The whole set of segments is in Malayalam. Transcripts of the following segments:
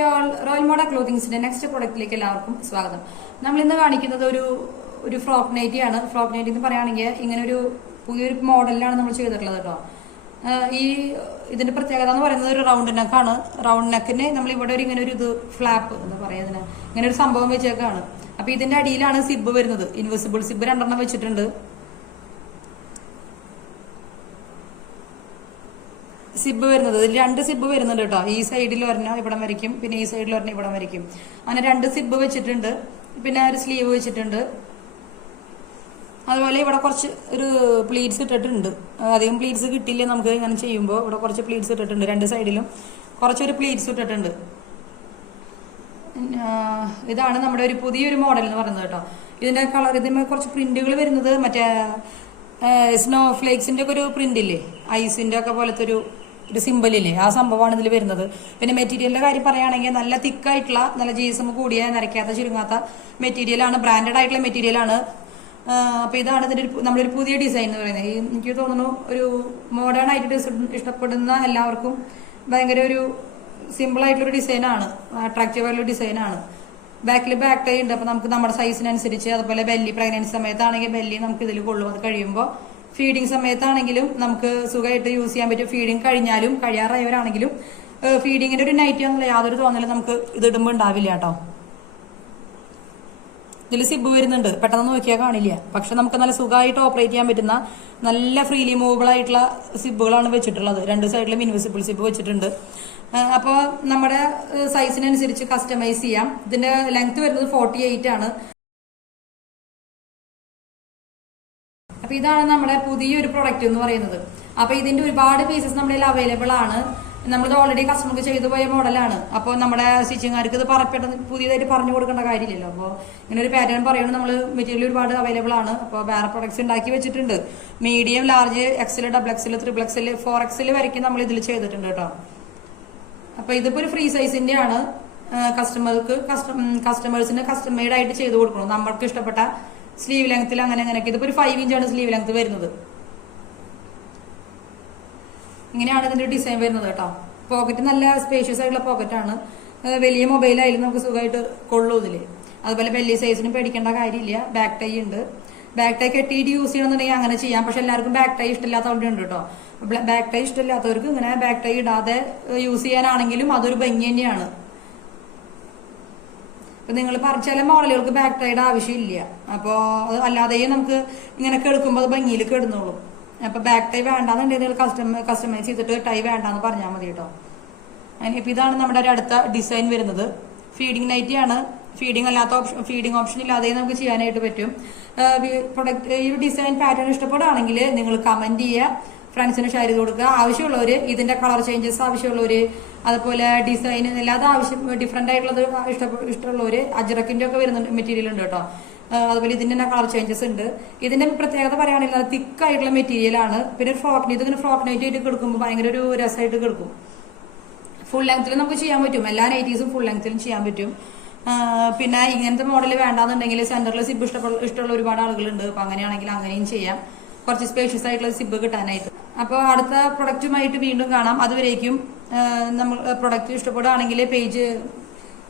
ഹായ് ഓൾ, റോയൽ മോഡ ക്ലോത്തിങ്സിന്റെ നെക്സ്റ്റ് പ്രൊഡക്റ്റിലേക്ക് എല്ലാവർക്കും സ്വാഗതം. നമ്മൾ ഇന്ന് കാണിക്കുന്നത് ഒരു ഫ്രോക്ക് നൈറ്റി ആണ്. ഫ്രോക്ക് നൈറ്റി എന്ന് പറയുകയാണെങ്കിൽ ഇങ്ങനെ ഒരു പുതിയൊരു മോഡലിലാണ് നമ്മൾ ചെയ്തിട്ടുള്ളത് കേട്ടോ. ഈ ഇതിന്റെ പ്രത്യേകത എന്ന് പറയുന്നത് ഒരു റൗണ്ട് നെക്കാണ്. റൗണ്ട് നെക്കിന് നമ്മൾ ഇവിടെ ഇങ്ങനെ ഒരു ഫ്ലാപ്പ് എന്താ പറയുക, ഇതിന് ഇങ്ങനെ ഒരു സംഭവം വെച്ചേക്കാണ്. അപ്പൊ ഇതിന്റെ അടിയിലാണ് സിബ് വരുന്നത്. ഇൻവിസിബിൾ സിബ് 2 വെച്ചിട്ടുണ്ട്. സിബ് വരുന്നത് ഇതിൽ 2 സിബ് വരുന്നുണ്ട് കേട്ടോ. ഈ സൈഡിൽ ഒരെണ്ണം ഇവിടം വരയ്ക്കും, പിന്നെ ഈ സൈഡിൽ ഒരെണ്ണം ഇവിടം വരയ്ക്കും. അങ്ങനെ 2 സിബ് വെച്ചിട്ടുണ്ട്. പിന്നെ ഒരു സ്ലീവ് വെച്ചിട്ടുണ്ട്. അതുപോലെ ഇവിടെ കുറച്ച് ഒരു പ്ലീറ്റ്സ് ഇട്ടിട്ടുണ്ട്. അധികം പ്ലീറ്റ്സ് കിട്ടില്ല നമുക്ക് ഇങ്ങനെ ചെയ്യുമ്പോൾ. ഇവിടെ കുറച്ച് പ്ലീറ്റ്സ് ഇട്ടിട്ടുണ്ട്. 2 സൈഡിലും കുറച്ചൊരു പ്ലീറ്റ്സ് ഇട്ടിട്ടുണ്ട്. ഇതാണ് നമ്മുടെ ഒരു പുതിയൊരു മോഡൽ എന്ന് പറയുന്നത് കേട്ടോ. ഇതിന്റെ കളർ, ഇതിന് കുറച്ച് പ്രിന്റുകൾ വരുന്നത് മറ്റേ സ്നോ ഫ്ലേക്സിന്റെ ഒക്കെ ഒരു പ്രിന്റ് ഇല്ലേ, ഐസിന്റെ ഒക്കെ പോലത്തെ ഒരു സിമ്പിളില്ലേ, ആ സംഭവമാണ് ഇതിൽ വരുന്നത്. പിന്നെ മെറ്റീരിയലിന്റെ കാര്യം പറയുകയാണെങ്കിൽ നല്ല തിക്കായിട്ടുള്ള, നല്ല ജീസം കൂടിയ, നരയ്ക്കാത്ത ചുരുങ്ങാത്ത മെറ്റീരിയലാണ്. ബ്രാൻഡഡ് ആയിട്ടുള്ള മെറ്റീരിയലാണ്. അപ്പൊ ഇതാണ് ഇതിന്റെ നമ്മളൊരു പുതിയ ഡിസൈൻ എന്ന് പറയുന്നത്. എനിക്ക് തോന്നുന്നു ഒരു മോഡേൺ ആയിട്ട് ഇഷ്ടപ്പെടുന്ന എല്ലാവർക്കും ഭയങ്കര ഒരു സിമ്പിൾ ആയിട്ടുള്ള ഡിസൈനാണ്, അട്രാക്റ്റീവ് ആയിട്ടുള്ള ഡിസൈനാണ്. ബാക്കിൽ ബാക്ക് ടൈ ഉണ്ട്. അപ്പൊ നമുക്ക് നമ്മുടെ സൈസിനനുസരിച്ച്, അതുപോലെ ബെല്ലി പ്രഗ്നൻസി സമയത്താണെങ്കിൽ ബെല്ലി നമുക്ക് ഇതിൽ കൊള്ളും. അത് കഴിയുമ്പോൾ ഫീഡിങ് സമയത്താണെങ്കിലും നമുക്ക് സുഖമായിട്ട് യൂസ് ചെയ്യാൻ പറ്റും. ഫീഡിങ് കഴിഞ്ഞാലും കഴിയാറായവരാണെങ്കിലും ഫീഡിങ്ങിന്റെ ഒരു നൈറ്റ് എന്നുള്ള യാതൊരു തോന്നലും നമുക്ക് ഇത് ഇടുമ്പോൾ ഉണ്ടാവില്ല കേട്ടോ. ഇതിൽ സിബ് വരുന്നുണ്ട്, പെട്ടെന്ന് നോക്കിയാൽ കാണില്ല. പക്ഷെ നമുക്ക് നല്ല സുഖമായിട്ട് ഓപ്പറേറ്റ് ചെയ്യാൻ പറ്റുന്ന നല്ല ഫ്രീലി മൂവബിൾ ആയിട്ടുള്ള സിബുകളാണ് വെച്ചിട്ടുള്ളത്. 2 സൈഡിലും ഇൻവിസിബിൾ സിബ് വെച്ചിട്ടുണ്ട്. അപ്പോൾ നമ്മുടെ സൈസിനനുസരിച്ച് കസ്റ്റമൈസ് ചെയ്യാം. ഇതിന്റെ ലെങ്ത് വരുന്നത് 48 ആണ്. അപ്പൊ ഇതാണ് നമ്മുടെ പുതിയൊരു പ്രൊഡക്റ്റ് എന്ന് പറയുന്നത്. അപ്പൊ ഇതിന്റെ ഒരുപാട് പീസസ് നമ്മുടെ കയ്യിൽ അവൈലബിൾ ആണ്. നമ്മളിത് ഓൾറെഡി കസ്റ്റമർക്ക് ചെയ്തു പോയ മോഡലാണ്. അപ്പോൾ നമ്മുടെ സ്റ്റിച്ചിങ്ങാർക്ക് ഇത് പെട്ടെന്ന് പുതിയതായിട്ട് പറഞ്ഞു കൊടുക്കേണ്ട കാര്യമില്ലല്ലോ. അപ്പോൾ ഇങ്ങനെ ഒരു പാറ്റേൺ പറയുന്നത് നമ്മൾ മെറ്റീരിയൽ ഒരുപാട് അവൈലബിൾ ആണ്. അപ്പോൾ വേറെ പ്രൊഡക്ട്സ് ഉണ്ടാക്കി വെച്ചിട്ടുണ്ട്. Medium, large, XL, XXL, XXL, 4XL വരയ്ക്കും നമ്മൾ ഇതിൽ ചെയ്തിട്ടുണ്ട് കേട്ടോ. അപ്പൊ ഇതിപ്പോ ഒരു ഫ്രീ സൈസിന്റെ ആണ്. കസ്റ്റമേഴ്സിന് കസ്റ്റമൈഡ് ആയിട്ട് ചെയ്ത് കൊടുക്കണം. നമ്മൾക്ക് ഇഷ്ടപ്പെട്ട സ്ലീവ് ലെങ്ത്തിൽ അങ്ങനെയൊക്കെ. ഇതിപ്പോ ഒരു 5 ഇഞ്ചാണ് സ്ലീവ് ലെങ്ത് വരുന്നത്. ഇങ്ങനെയാണ് ഇതിന്റെ ഡിസൈൻ വരുന്നത് കേട്ടോ. പോക്കറ്റ് നല്ല സ്പേഷ്യസ് ആയിട്ടുള്ള പോക്കറ്റാണ്. വലിയ മൊബൈലായാലും നമുക്ക് സുഖമായിട്ട് കൊള്ളൂ ഇതില്. അതുപോലെ വലിയ സൈസിന് പേടിക്കേണ്ട കാര്യമില്ല. ബാക്ക് ടൈ ഉണ്ട്. ബാക്ക് ടൈ കെട്ടിയിട്ട് യൂസ് ചെയ്യണമെന്നുണ്ടെങ്കിൽ അങ്ങനെ ചെയ്യാം. പക്ഷെ എല്ലാവർക്കും ബാക്ക് ടൈ ഇഷ്ടമില്ലാത്തവരുടെ ഉണ്ട് കേട്ടോ. ബാക്ക് ടൈ ഇഷ്ടമില്ലാത്തവർക്ക് ഇങ്ങനെ ബാക്ക് ടൈ ഇടാതെ യൂസ് ചെയ്യാനാണെങ്കിലും അതൊരു ഭംഗി തന്നെയാണ്. ഇപ്പൊ നിങ്ങൾ ചില മോഡലുകൾക്ക് ബാക്ക് ടൈയുടെ ആവശ്യമില്ല. അപ്പോൾ അത് അല്ലാതെയും നമുക്ക് ഇങ്ങനെ കെടുക്കുമ്പോൾ അത് ഭംഗിയിൽ കെടുന്നോളും. അപ്പൊ ബാക്ക് ടൈ വേണ്ടാന്നുണ്ടെങ്കിൽ കസ്റ്റമൈസ് ചെയ്തിട്ട് ടൈ വേണ്ടാന്ന് പറഞ്ഞാൽ മതി കേട്ടോ. ഇപ്പൊ ഇതാണ് നമ്മുടെ ഒരു അടുത്ത ഡിസൈൻ വരുന്നത്. ഫീഡിങ് നൈറ്റി ആണ്. ഫീഡിങ് ഓപ്ഷൻ ഇല്ലാതെ നമുക്ക് ചെയ്യാനായിട്ട് പറ്റും. പ്രൊഡക്റ്റ് ഈ ഒരു ഡിസൈൻ പാറ്റേൺ ഇഷ്ടപ്പെടുകയാണെങ്കിൽ നിങ്ങൾ കമന്റ് ചെയ്യുക, ഫ്രണ്ട്സിന് ഷെയർ ചെയ്ത് കൊടുക്കുക. ആവശ്യമുള്ളവര്, ഇതിന്റെ കളർ ചേഞ്ചസ് ആവശ്യമുള്ളവര്, അതുപോലെ ഡിസൈൻ അല്ലാതെ ഡിഫറെന്റ് ആയിട്ടുള്ളത് ഇഷ്ടമുള്ളവര് അജ്രക്കിന്റെ ഒക്കെ വരുന്ന മെറ്റീരിയൽ ഉണ്ട് കേട്ടോ. അതുപോലെ ഇതിന്റെ തന്നെ കളർ ചേഞ്ചസ് ഉണ്ട്. ഇതിന്റെ പ്രത്യേകത പറയുകയാണെങ്കിൽ നല്ല തിക്കായിട്ടുള്ള മെറ്റീരിയൽ ആണ്. പിന്നെ ഇതിങ്ങനെ ഫ്രോക്ക് നൈറ്റ് ആയിട്ട് കിടക്കുമ്പോൾ ഭയങ്കര ഒരു രസമായിട്ട് കിടക്കും. ഫുൾ ലെങ്ത്തിൽ നമുക്ക് ചെയ്യാൻ പറ്റും. എല്ലാ നൈറ്റീസും ഫുൾ ലെങ്ത്തിലും ചെയ്യാൻ പറ്റും. പിന്നെ ഇങ്ങനത്തെ മോഡൽ വേണ്ടാന്നുണ്ടെങ്കിൽ സെന്ററിൽ സിബ് ഇഷ്ടമുള്ള ഒരുപാട് ആളുകളുണ്ട്. അപ്പൊ അങ്ങനെയാണെങ്കിൽ അങ്ങനെയും ചെയ്യാം, കുറച്ച് സ്പേഷ്യസ് ആയിട്ടുള്ള സിബ് കിട്ടാനായിട്ട്. അപ്പോൾ അടുത്ത പ്രൊഡക്റ്റുമായിട്ട് വീണ്ടും കാണാം. അതുവരേക്കും നമ്മൾ പ്രൊഡക്റ്റ് ഇഷ്ടപ്പെടുകയാണെങ്കിൽ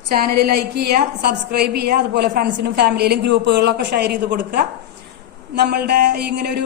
ചാനൽ ലൈക്ക് ചെയ്യുക, സബ്സ്ക്രൈബ് ചെയ്യുക. അതുപോലെ ഫ്രണ്ട്സിനും ഫാമിലിയിലും ഗ്രൂപ്പുകളിലൊക്കെ ഷെയർ ചെയ്ത് കൊടുക്കുക. നമ്മളുടെ ഇങ്ങനെ ഒരു